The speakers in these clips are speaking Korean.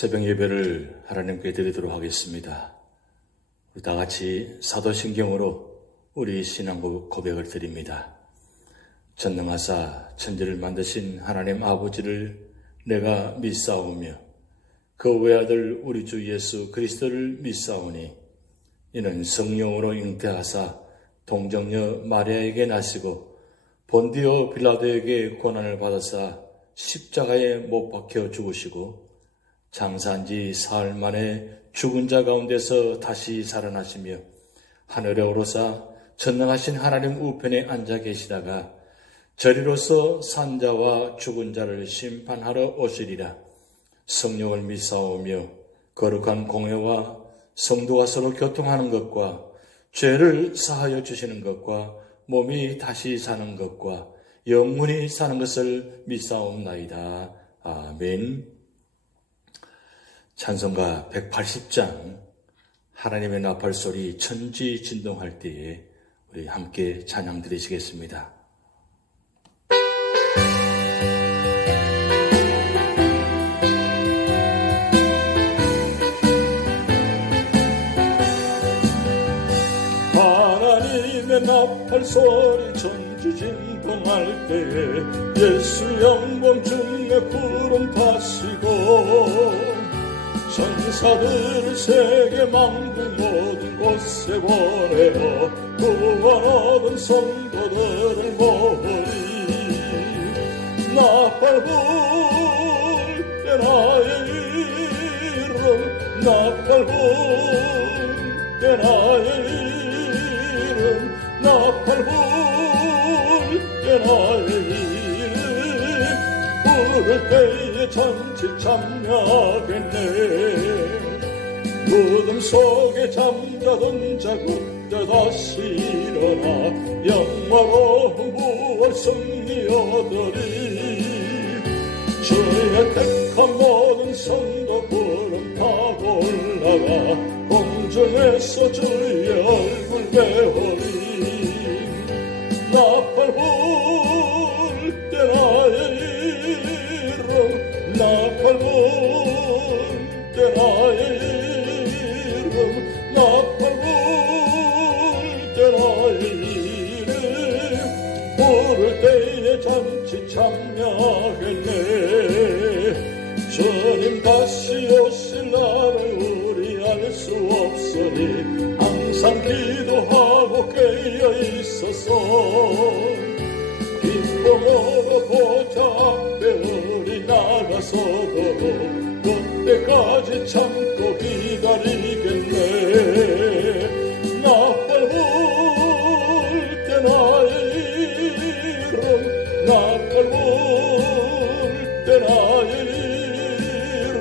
새벽 예배를 하나님께 드리도록 하겠습니다. 우리 다 같이 사도신경으로 우리 신앙 고백을 드립니다. 전능하사 천지를 만드신 하나님 아버지를 내가 믿사오며 그 외아들 우리 주 예수 그리스도를 믿사오니 이는 성령으로 잉태하사 동정녀 마리아에게 나시고 본디오 빌라도에게 고난을 받아사 십자가에 못 박혀 죽으시고 장사한 지 사흘 만에 죽은 자 가운데서 다시 살아나시며 하늘에 오르사 전능하신 하나님 우편에 앉아 계시다가 저리로서 산 자와 죽은 자를 심판하러 오시리라. 성령을 믿사오며 거룩한 공회와 성도와 서로 교통하는 것과 죄를 사하여 주시는 것과 몸이 다시 사는 것과 영원히 사는 것을 믿사옵나이다. 아멘. 찬송가 180장 하나님의 나팔소리 천지 진동할 때에 우리 함께 찬양 드리시겠습니다. 하나님의 나팔소리 천지 진동할 때에 예수 영광 중에 구름 타시고 천사들을 세계 만국 모든 곳에 보내어 구원 얻은 성도들을 모으리. 나팔 불 때 나의 이름, 나팔 불 때 나의 이름, 나팔 불 때 나의 이름, 부를 때에 전치 참여하겠네. 무덤 속에 잠자던 자 그때 다시 일어나 영화로운 부활 승리 얻으리. 주의 택한 모든 성도 구름 타고 올라가 공중에서 주의 얼굴 배우리. 나팔 불 때 나의 이름, 나팔 불 때 나의 이름, 나팔 불 때 나의 이름, 부를 때에 잔치 참여하겠네. 주님 다시 오실 날을 우리 알 수 없으니 항상 기도하고 깨어 있어서 기쁨으로 보좌 앞에 우리 나가서도 그때까지 참고 기다리겠네. 나팔 불 때 나의 이름, 나팔 불 때 나의 이름,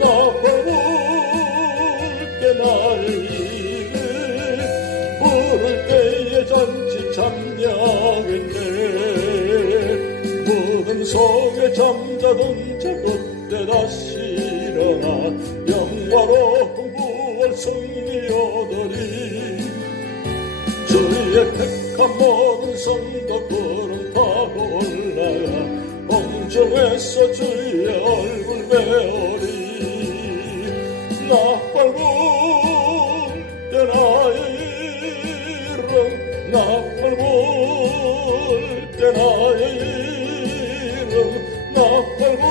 나팔 불 때 나의 이름, 부를 때에 잔치 참여하겠네. 무덤 속에 잠자던 자 그때 다시 일어나 영화로운 부활 승리 얻으리. 주의 택한 모든 성도 구름 타고 올라가 공중에서 주의 얼굴 배우리. 나팔 불 때 나의 이름, 나팔 불 때 나의 이름, 나팔 불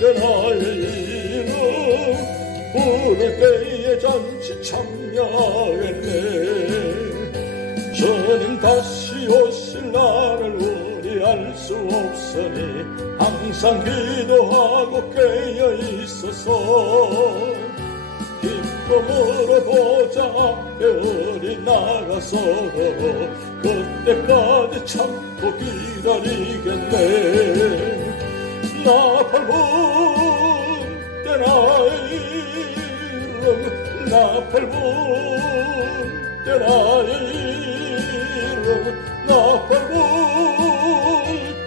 때 나의 이름, 부를 때에 잔치 참여하겠네. 주님 다시 오실 날을 우리 알 수 없으니 항상 기도하고 깨어 있어서 기쁨으로 보좌 앞에 우리 나가서도 그때까지 참고 기다리겠네. 나팔 불 때 나의 이름, 나팔 불 때 나의 이름, 나팔 불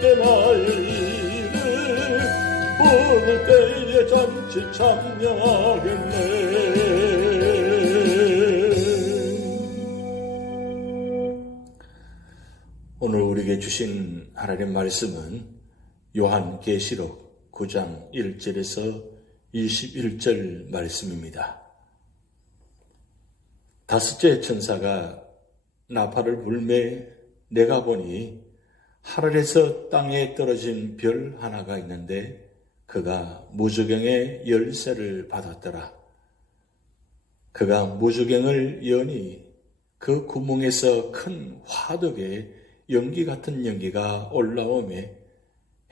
때 나의 이름, 부를 때에 잔치 참여하겠네. 오늘 우리에게 주신 하나님 말씀은 요한계시록 9장 1절에서 21절 말씀입니다. 다섯째 천사가 나팔을 불매 내가 보니 하늘에서 땅에 떨어진 별 하나가 있는데 그가 무저갱의 열쇠를 받았더라. 그가 무저갱을 여니 그 구멍에서 큰 화덕에 연기 같은 연기가 올라오매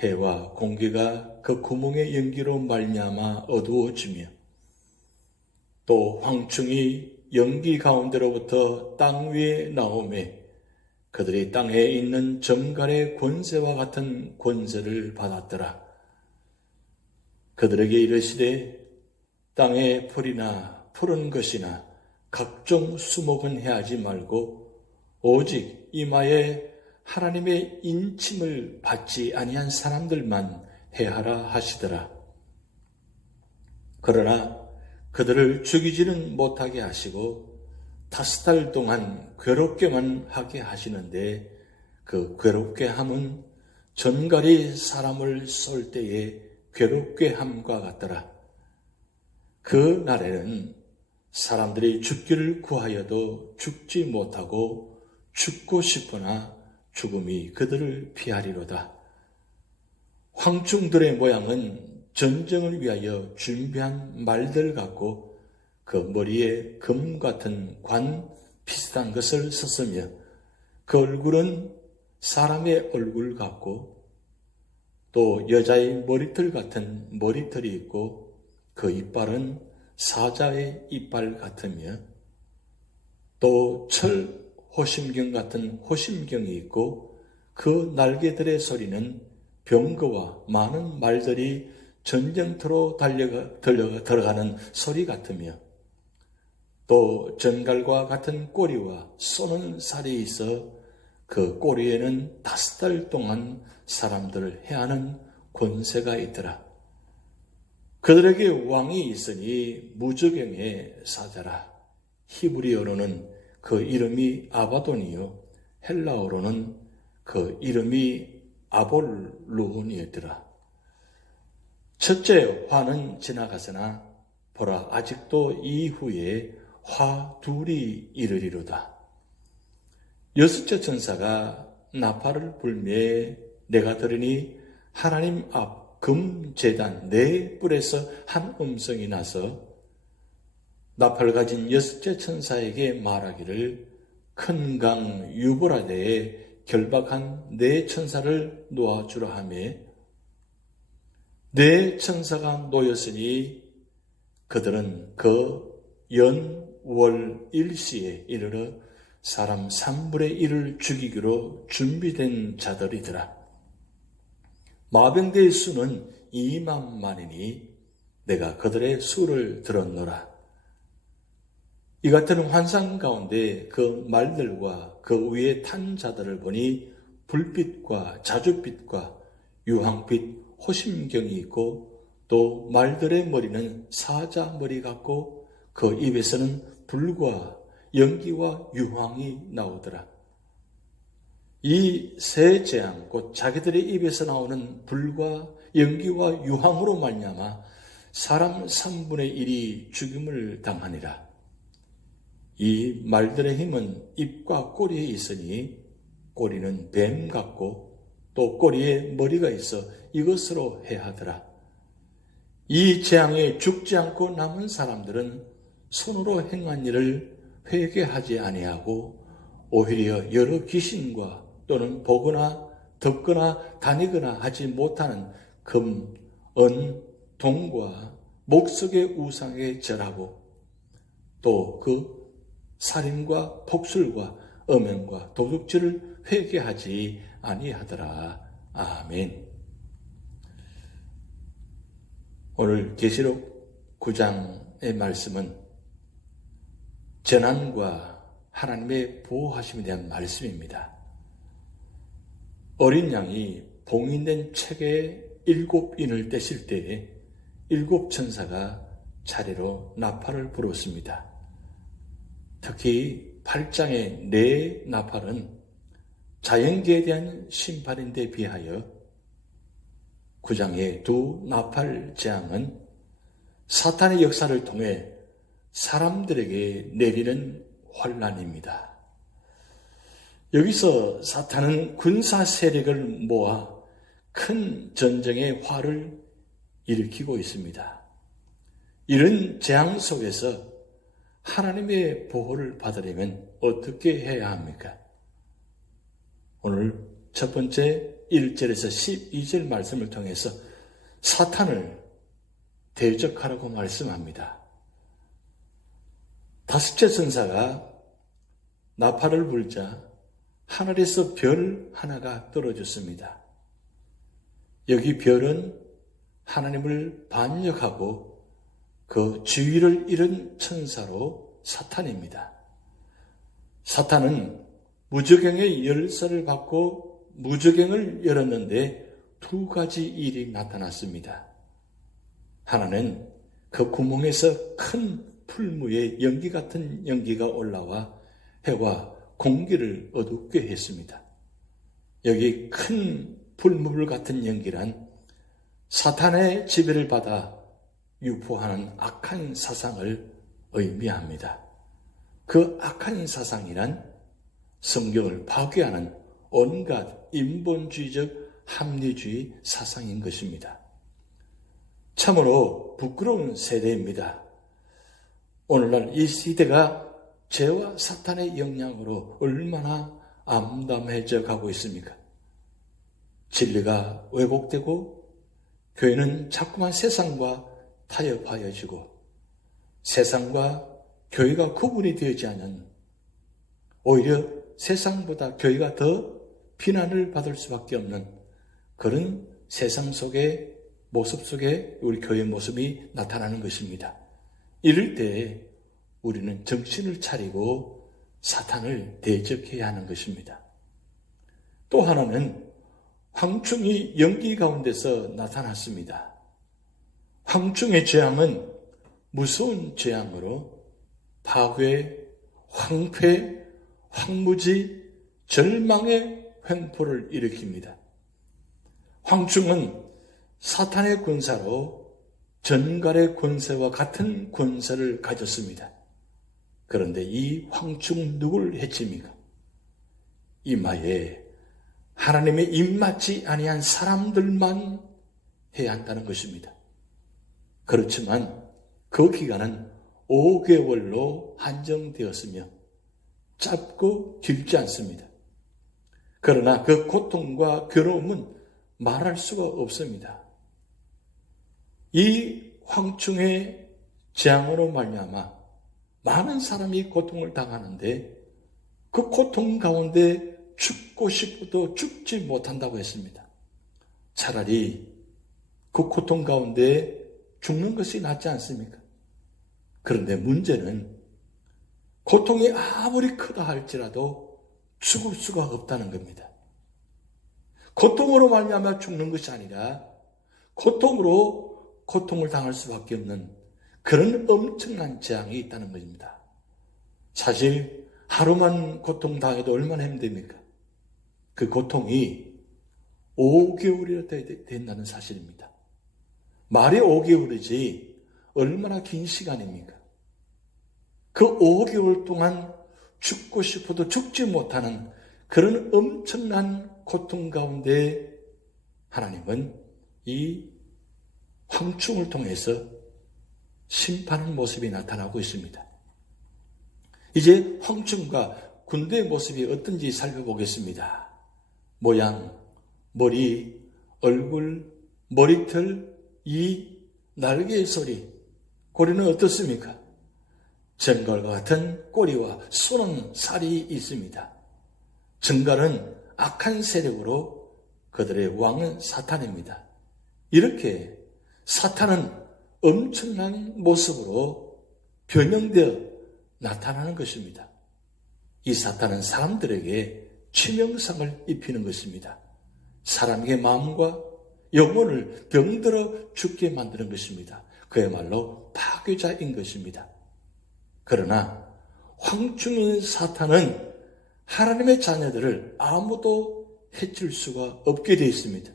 해와 공기가 그 구멍의 연기로 말미암아 어두워지며 또 황충이 연기 가운데로부터 땅 위에 나오매 그들이 땅에 있는 정갈의 권세와 같은 권세를 받았더라. 그들에게 이르시되 땅의 풀이나 푸른 것이나 각종 수목은 해하지 말고 오직 이마에 하나님의 인침을 받지 아니한 사람들만 해하라 하시더라. 그러나 그들을 죽이지는 못하게 하시고 5달 동안 괴롭게만 하게 하시는데 그 괴롭게 함은 전갈이 사람을 쏠 때에 괴롭게 함과 같더라. 그 날에는 사람들이 죽기를 구하여도 죽지 못하고 죽고 싶으나 죽음이 그들을 피하리로다. 황충들의 모양은 전쟁을 위하여 준비한 말들 같고 그 머리에 금 같은 관 비슷한 것을 썼으며 그 얼굴은 사람의 얼굴 같고 또 여자의 머리털 같은 머리털이 있고 그 이빨은 사자의 이빨 같으며 또 철 호심경 같은 호심경이 있고 그 날개들의 소리는 병거와 많은 말들이 전쟁터로 들어가는 소리 같으며 또 전갈과 같은 꼬리와 쏘는 살이 있어 그 꼬리에는 5달 동안 사람들을 해하는 권세가 있더라. 그들에게 왕이 있으니 무저갱의 사자라. 히브리어로는 그 이름이 아바돈이요 헬라어로는 그 이름이 아볼루온이었더라. 첫째 화는 지나갔으나 보라 아직도 이후에 화 둘이 이르리로다. 여섯째 천사가 나팔을 불매 내가 들으니 하나님 앞 금제단 네 뿔에서 한 음성이 나서 나팔 가진 여섯째 천사에게 말하기를 큰 강 유브라데에 결박한 네 천사를 놓아주라 하며 네 천사가 놓였으니 그들은 그 연월 일시에 이르러 사람 3분의 1을 죽이기로 준비된 자들이더라. 마병대의 수는 2만만이니 내가 그들의 수를 들었노라. 이 같은 환상 가운데 그 말들과 그 위에 탄 자들을 보니 불빛과 자줏빛과 유황빛 호심경이 있고 또 말들의 머리는 사자 머리 같고 그 입에서는 불과 연기와 유황이 나오더라. 이 세 재앙 곧 자기들의 입에서 나오는 불과 연기와 유황으로 말미암아 사람 3분의 1이 죽임을 당하니라. 이 말들의 힘은 입과 꼬리에 있으니 꼬리는 뱀 같고 또 꼬리에 머리가 있어 이것으로 해하더라. 이 재앙에 죽지 않고 남은 사람들은 손으로 행한 일을 회개하지 아니하고 오히려 여러 귀신과 또는 보거나 덮거나 다니거나 하지 못하는 금, 은, 동과 목석의 우상에 절하고 또 그 살인과 폭술과 음행과 도둑질을 회개하지 아니하더라. 아멘. 오늘 계시록 9장의 말씀은 재난과 하나님의 보호하심에 대한 말씀입니다. 어린 양이 봉인된 책에 7인을 떼실 때에 7 천사가 차례로 나팔을 불었습니다. 특히 8장의 네 나팔은 자연계에 대한 심판인데 비하여 9장의 두 나팔 재앙은 사탄의 역사를 통해 사람들에게 내리는 환난입니다. 여기서 사탄은 군사 세력을 모아 큰 전쟁의 화를 일으키고 있습니다. 이런 재앙 속에서 하나님의 보호를 받으려면 어떻게 해야 합니까? 오늘 첫 번째 1절에서 12절 말씀을 통해서 사탄을 대적하라고 말씀합니다. 다섯째 천사가 나팔을 불자 하늘에서 별 하나가 떨어졌습니다. 여기 별은 하나님을 반역하고 그 지위를 잃은 천사로 사탄입니다. 사탄은 무저갱의 열쇠를 받고 무저갱을 열었는데 두 가지 일이 나타났습니다. 하나는 그 구멍에서 큰 풀무에 연기 같은 연기가 올라와 해와 공기를 어둡게 했습니다. 여기 큰 풀물 같은 연기란 사탄의 지배를 받아 유포하는 악한 사상을 의미합니다. 그 악한 사상이란 성경을 파괴하는 온갖 인본주의적 합리주의 사상인 것입니다. 참으로 부끄러운 세대입니다. 오늘날 이 시대가 죄와 사탄의 영향으로 얼마나 암담해져 가고 있습니까? 진리가 왜곡되고 교회는 자꾸만 세상과 타협하여지고 세상과 교회가 구분이 되지 않은, 오히려 세상보다 교회가 더 비난을 받을 수밖에 없는 그런 세상 속의 모습 속에 우리 교회의 모습이 나타나는 것입니다. 이럴 때 우리는 정신을 차리고 사탄을 대적해야 하는 것입니다. 또 하나는 황충이 연기 가운데서 나타났습니다. 황충의 재앙은 무서운 재앙으로 파괴, 황폐, 황무지, 절망의 횡포를 일으킵니다. 황충은 사탄의 군사로 전갈의 권세와 같은 권세를 가졌습니다. 그런데 이 황충 누구를 해칩니까? 이마에 하나님의 입맞지 아니한 사람들만 해야 한다는 것입니다. 그렇지만 그 기간은 5개월로 한정되었으며 짧고 길지 않습니다. 그러나 그 고통과 괴로움은 말할 수가 없습니다. 이 황충의 재앙으로 말미암아 많은 사람이 고통을 당하는데 그 고통 가운데 죽고 싶어도 죽지 못한다고 했습니다. 차라리 그 고통 가운데 죽는 것이 낫지 않습니까? 그런데 문제는 고통이 아무리 크다 할지라도 죽을 수가 없다는 겁니다. 고통으로 말미암아 죽는 것이 아니라 고통으로 고통을 당할 수밖에 없는 그런 엄청난 재앙이 있다는 것입니다. 사실 하루만 고통당해도 얼마나 힘듭니까? 그 고통이 5개월이나 된다는 사실입니다. 말이 5개월이지 얼마나 긴 시간입니까? 그 5개월 동안 죽고 싶어도 죽지 못하는 그런 엄청난 고통 가운데 하나님은 이 황충을 통해서 심판하는 모습이 나타나고 있습니다. 이제 황충과 군대의 모습이 어떤지 살펴보겠습니다. 모양, 머리, 얼굴, 머리털, 이 날개의 소리, 고리는 어떻습니까? 정갈과 같은 꼬리와 쏘는 살이 있습니다. 정갈은 악한 세력으로 그들의 왕은 사탄입니다. 이렇게 사탄은 엄청난 모습으로 변형되어 나타나는 것입니다. 이 사탄은 사람들에게 치명상을 입히는 것입니다. 사람의 마음과 영혼을 병들어 죽게 만드는 것입니다. 그야말로 파괴자인 것입니다. 그러나 황충인 사탄은 하나님의 자녀들을 아무도 해칠 수가 없게 되어 있습니다.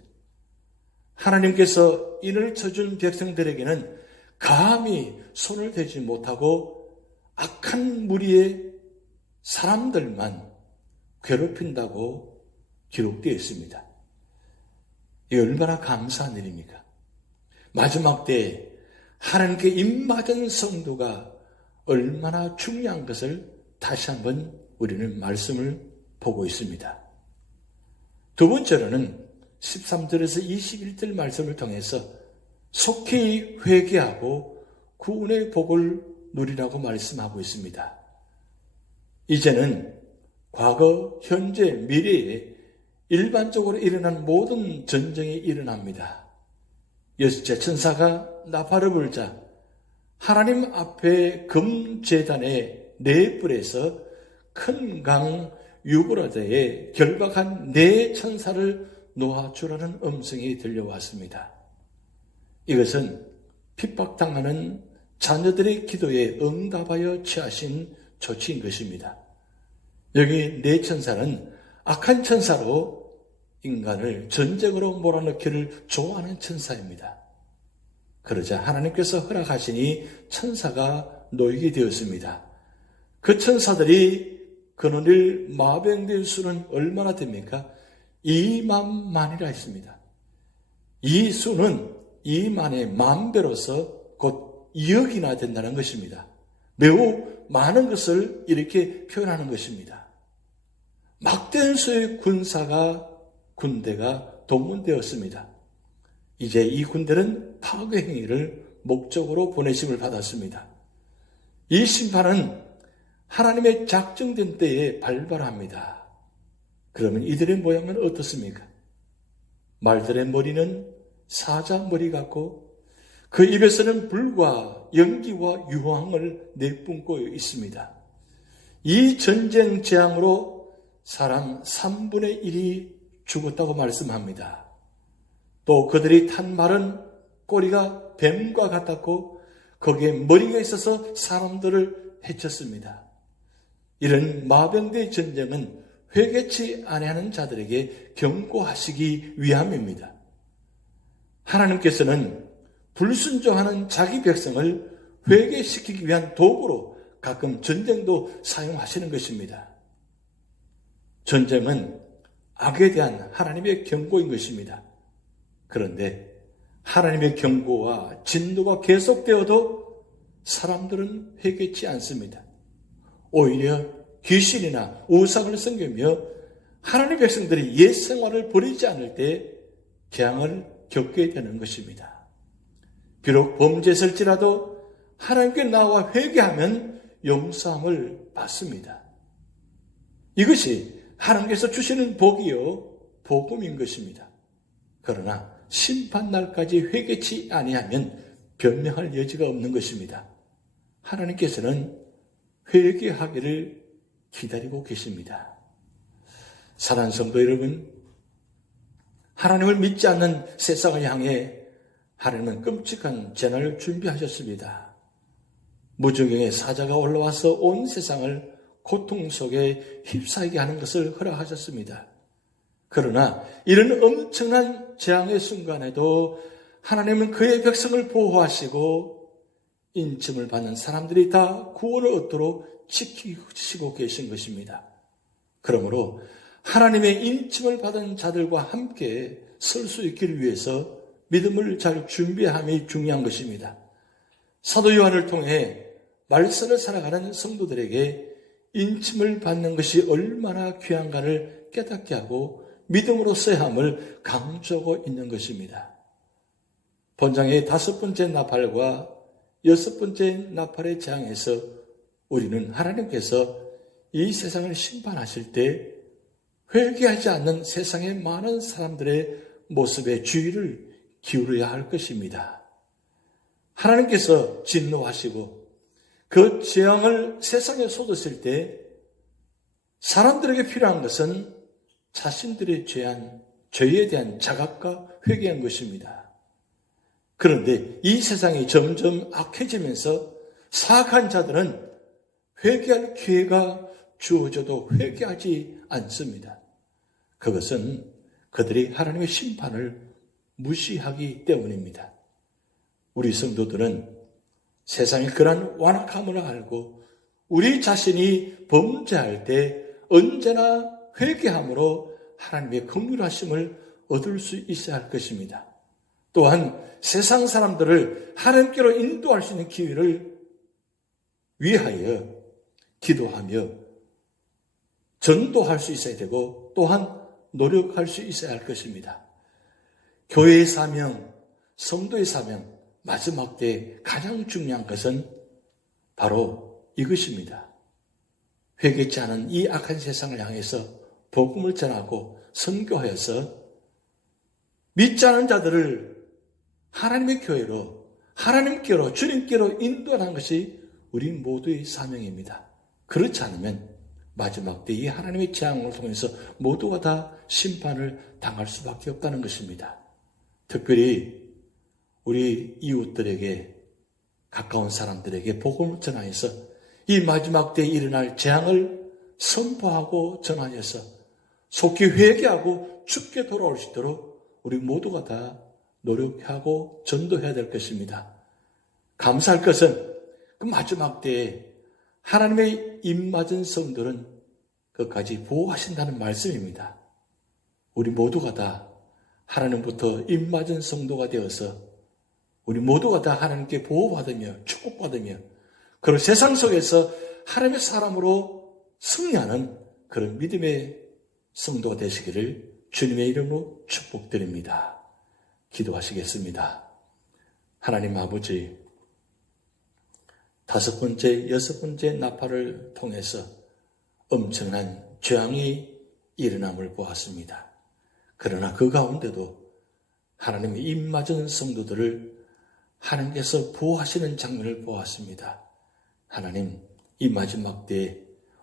하나님께서 인을 쳐준 백성들에게는 감히 손을 대지 못하고 악한 무리의 사람들만 괴롭힌다고 기록되어 있습니다. 이 얼마나 감사한 일입니까? 마지막 때에 하나님께 입맞은 성도가 얼마나 중요한 것을 다시 한번 우리는 말씀을 보고 있습니다. 두 번째로는 13절에서 21절 말씀을 통해서 속히 회개하고 구원의 복을 누리라고 말씀하고 있습니다. 이제는 과거, 현재, 미래에 일반적으로 일어난 모든 전쟁이 일어납니다. 여섯째 천사가 나팔을 불자 하나님 앞에 금제단의 네 뿔에서 큰 강 유브라데에 결박한 네 천사를 놓아주라는 음성이 들려왔습니다. 이것은 핍박당하는 자녀들의 기도에 응답하여 취하신 조치인 것입니다. 여기 네 천사는 악한 천사로 인간을 전쟁으로 몰아넣기를 좋아하는 천사입니다. 그러자 하나님께서 허락하시니 천사가 놓이게 되었습니다. 그 천사들이 그늘을 마병된 수는 얼마나 됩니까? 2만만이라 했습니다. 이 수는 2만의 만배로서 곧 2억이나 된다는 것입니다. 매우 많은 것을 이렇게 표현하는 것입니다. 막대한 수의 군대가 동원되었습니다. 이제 이 군대는 파괴 행위를 목적으로 보내심을 받았습니다. 이 심판은 하나님의 작정된 때에 발발합니다. 그러면 이들의 모양은 어떻습니까? 말들의 머리는 사자 머리 같고 그 입에서는 불과 연기와 유황을 내뿜고 있습니다. 이 전쟁 재앙으로 사람 3분의 1이 죽었다고 말씀합니다. 또 그들이 탄 말은 꼬리가 뱀과 같았고 거기에 머리가 있어서 사람들을 해쳤습니다. 이런 마병대 전쟁은 회개치 아니하는 자들에게 경고하시기 위함입니다. 하나님께서는 불순종하는 자기 백성을 회개시키기 위한 도구로 가끔 전쟁도 사용하시는 것입니다. 전쟁은 악에 대한 하나님의 경고인 것입니다. 그런데 하나님의 경고와 진노가 계속되어도 사람들은 회개치 않습니다. 오히려 귀신이나 우상을 섬기며 하나님의 백성들이 옛 생활을 버리지 않을 때 재앙을 겪게 되는 것입니다. 비록 범죄했을지라도 하나님께 나와 회개하면 용서함을 받습니다. 이것이 하나님께서 주시는 복이요 복음인 것입니다. 그러나 심판날까지 회개치 아니하면 변명할 여지가 없는 것입니다. 하나님께서는 회개하기를 기다리고 계십니다. 사랑하는 성도 여러분, 하나님을 믿지 않는 세상을 향해 하나님은 끔찍한 재난을 준비하셨습니다. 무저경의 사자가 올라와서 온 세상을 고통 속에 휩싸이게 하는 것을 허락하셨습니다. 그러나 이런 엄청난 재앙의 순간에도 하나님은 그의 백성을 보호하시고 인침을 받는 사람들이 다 구원을 얻도록 지키시고 계신 것입니다. 그러므로 하나님의 인침을 받은 자들과 함께 설 수 있기를 위해서 믿음을 잘 준비함이 중요한 것입니다. 사도 요한을 통해 말씀을 살아가는 성도들에게 인침을 받는 것이 얼마나 귀한가를 깨닫게 하고 믿음으로 써야 함을 강조하고 있는 것입니다. 본장의 5번째 나팔과 6번째 나팔의 재앙에서 우리는 하나님께서 이 세상을 심판하실 때 회개하지 않는 세상의 많은 사람들의 모습에 주의를 기울여야 할 것입니다. 하나님께서 진노하시고 그 재앙을 세상에 쏟으실 때 사람들에게 필요한 것은 자신들의 죄에 대한 자각과 회개한 것입니다. 그런데 이 세상이 점점 악해지면서 사악한 자들은 회개할 기회가 주어져도 회개하지 않습니다. 그것은 그들이 하나님의 심판을 무시하기 때문입니다. 우리 성도들은 세상의 그러한 완악함을 알고 우리 자신이 범죄할 때 언제나 회개함으로 하나님의 긍휼하심을 얻을 수 있어야 할 것입니다. 또한 세상 사람들을 하나님께로 인도할 수 있는 기회를 위하여 기도하며 전도할 수 있어야 되고 또한 노력할 수 있어야 할 것입니다. 교회의 사명, 성도의 사명, 마지막 때 가장 중요한 것은 바로 이것입니다. 회개치 않은 이 악한 세상을 향해서 복음을 전하고 선교하여서 믿지 않은 자들을 하나님의 교회로, 하나님께로, 주님께로 인도하는 것이 우리 모두의 사명입니다. 그렇지 않으면 마지막 때 이 하나님의 재앙을 통해서 모두가 다 심판을 당할 수밖에 없다는 것입니다. 특별히 우리 이웃들에게, 가까운 사람들에게 복음을 전하여서 이 마지막 때에 일어날 재앙을 선포하고 전하여서 속히 회개하고 죽게 돌아올 수 있도록 우리 모두가 다 노력하고 전도해야 될 것입니다. 감사할 것은 그 마지막 때에 하나님의 입맞은 성도는 끝까지 보호하신다는 말씀입니다. 우리 모두가 다 하나님부터 입맞은 성도가 되어서 우리 모두가 다 하나님께 보호받으며 축복받으며 그런 세상 속에서 하나님의 사람으로 승리하는 그런 믿음의 성도가 되시기를 주님의 이름으로 축복드립니다. 기도하시겠습니다. 하나님 아버지, 5번째, 6번째 나팔을 통해서 엄청난 재앙이 일어남을 보았습니다. 그러나 그 가운데도 하나님의 입맞은 성도들을 하나님께서 보호하시는 장면을 보았습니다. 하나님, 이 마지막 때에,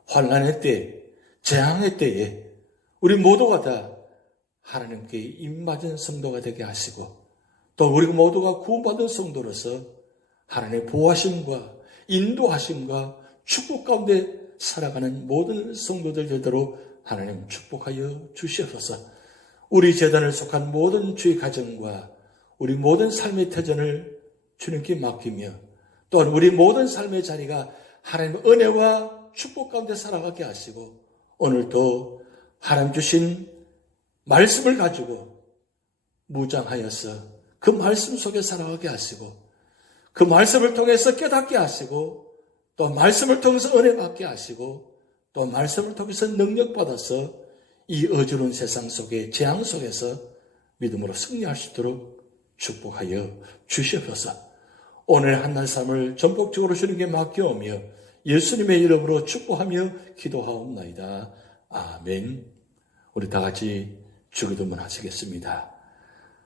환난의 때에, 재앙의 때에 우리 모두가 다 하나님께 입맞은 성도가 되게 하시고 또 우리 모두가 구원받은 성도로서 하나님의 보호하심과 인도하심과 축복 가운데 살아가는 모든 성도들 되도록 하나님 축복하여 주시옵소서. 우리 재단을 속한 모든 주의 가정과 우리 모든 삶의 터전을 주님께 맡기며 또한 우리 모든 삶의 자리가 하나님의 은혜와 축복 가운데 살아가게 하시고 오늘도 하나님 주신 말씀을 가지고 무장하여서 그 말씀 속에 살아가게 하시고 그 말씀을 통해서 깨닫게 하시고 또 말씀을 통해서 은혜 받게 하시고 또 말씀을 통해서 능력 받아서 이 어지러운 세상 속에 재앙 속에서 믿음으로 승리할 수 있도록 축복하여 주시옵소서. 오늘 한날 삶을 전폭적으로 주님께 맡겨오며 예수님의 이름으로 축복하며 기도하옵나이다. 아멘. 우리 다 같이 주기도문 하시겠습니다.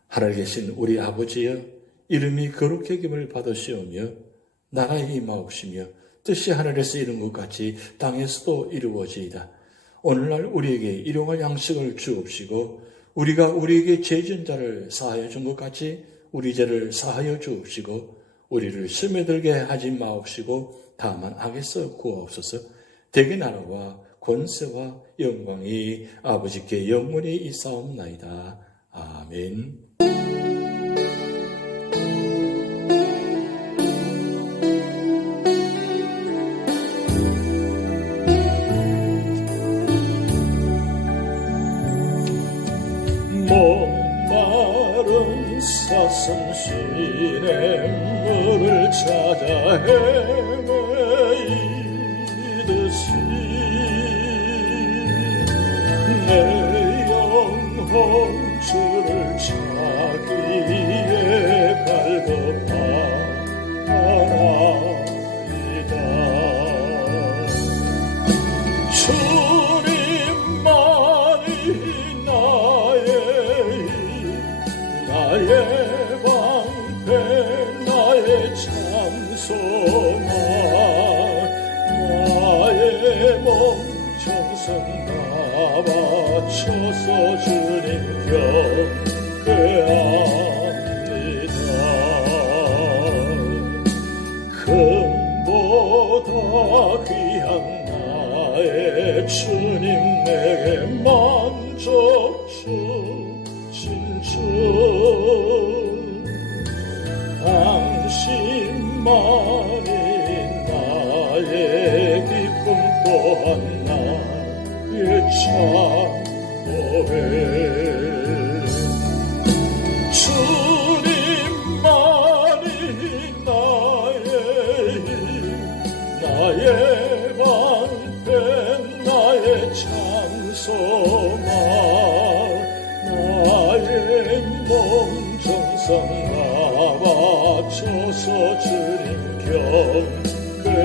하늘에 계신 우리 아버지여, 이름이 거룩히 여김을 받으시오며 나라에 임하옵시며 뜻이 하늘에서 이룬 것 같이 땅에서도 이루어지이다. 오늘날 우리에게 일용할 양식을 주옵시고 우리가 우리에게 죄 지은 자를 사하여 준 것 같이 우리 죄를 사하여 주옵시고 우리를 시험에 들게 하지 마옵시고 다만 악에서 구하옵소서. 대개 나라와 권세와 영광이 아버지께 영원히 있사옵나이다. 아멘. 목마른 사슴신의 물을 찾아 헤매이듯이 내 영혼 주를 찾기에 갈급하나이다. 주님만이 나의 방패, 나의 찬송아, 나의 몸 정성 다 바쳐서 주님 경배합니다. 금보다 귀한 나의 주님 내게 만족 주신 당신만 정성 다 바쳐서 주님 경배합니다.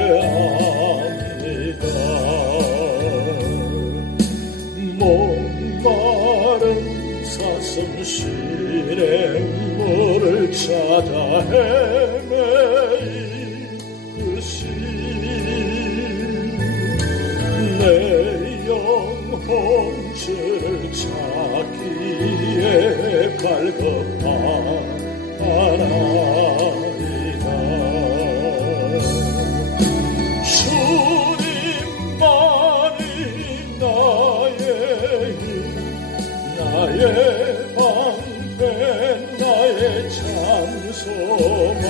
목마른 사슴 시냇물을 찾아 헤매이듯이 내 영혼 주를 찾기에 갈급하나이다. 주님만이 나의 힘, 나의 방패, 나의 찬송아,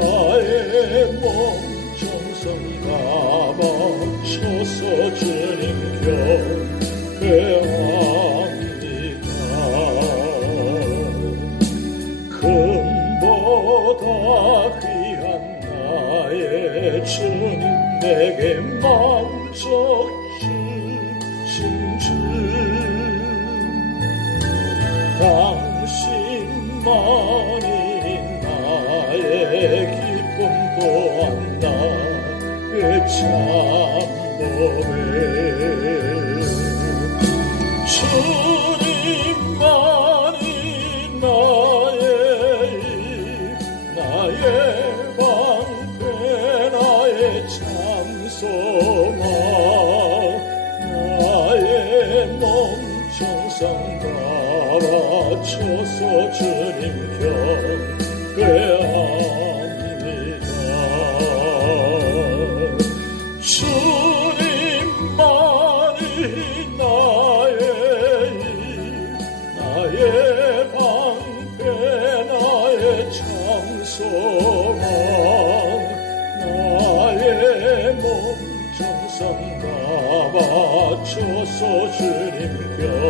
나의 몸 정성 다 바쳐서 주님 경배합니다. 금보다 귀한 나의 주님 내게 만족 주신 주, 당신만이 나의 기쁨 또한 나의 참범에 주님만이 나의 힘, 나의 방패, 나의 찬송아, 나의 몸 정성 다 바쳐서 주님 경배합니다. 주님만이 나의 힘, 나의 방패, 나의 찬송아, 나의 몸 정성 다 바쳐서 주님 경배합니다.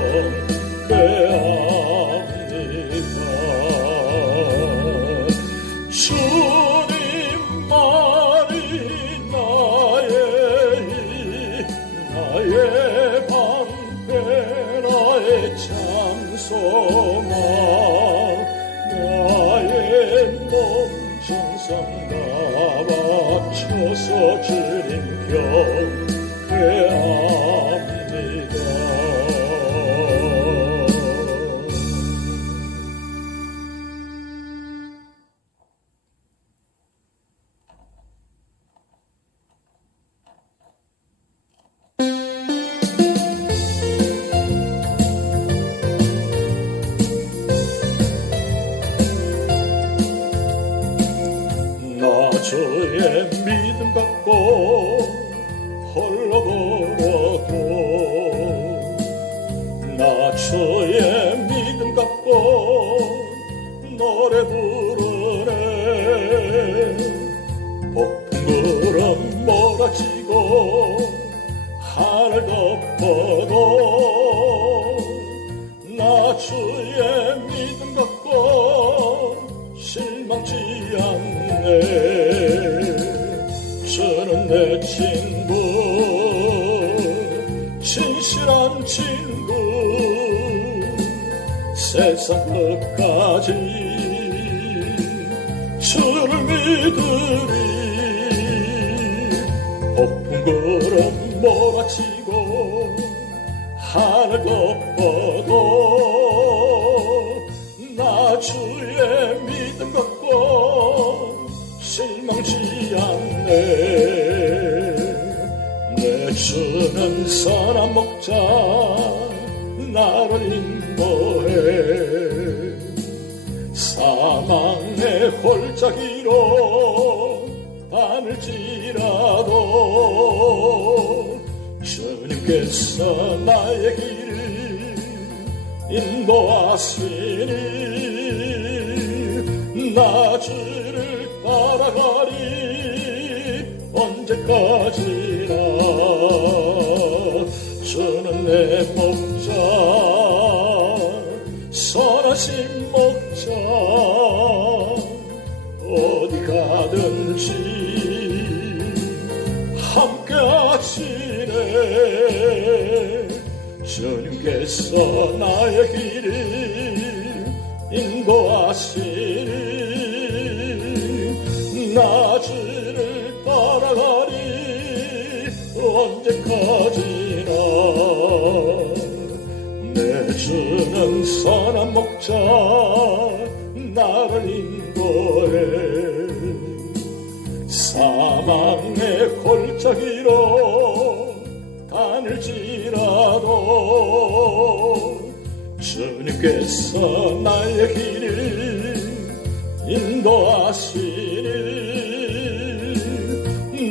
주님만이 나의 힘, 나의 방패, 나의 찬송아, 나의 몸 정성 다 바쳐서 주님 경배합니다. 나 주의 믿음 갖고 홀로 걸어도, 나 주의 믿음 갖고 노래 부르네. 폭풍구름 몰아치고 하늘 덮어도 나 주의 믿음 갖고 실망치 않네. 주는 내 친구, 진실한 친구, 세상 끝까지 주를 믿으리. 폭풍구름 몰아치고 하늘 덮어도 나 주의 믿음 갖고 실망치 않네. 내 주는 선한 목자 나를 인도해. 사망의 골짜기로 다닐지라도 주님께서 나의 길을 인도하시니 나 주를 따라가리. 언제까지나 주는 내 목자, 선하신 목자. 어디 가든지 함께 하시네. 주님께서 나의 길을 인도하시니 나주를 따라가리 언제까지나 내 주는 선한 목자 나를 인도해 사망의 골짜기로 다닐지라도 주님께서 나의 길을 인도하시니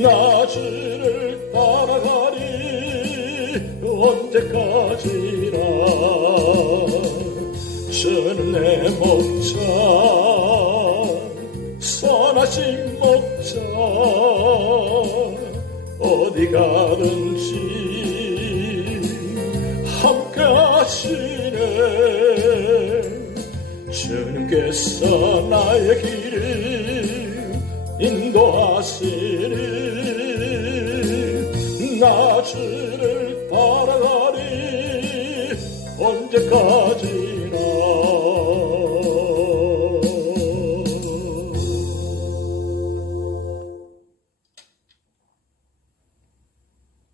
나 주를 따라가리 언제까지나 주는 내 목자 선하신 목자 어디 가든지 함께 하시네 주님께서 나의 길을 인도하시니 나 주를 따라가리 언제까지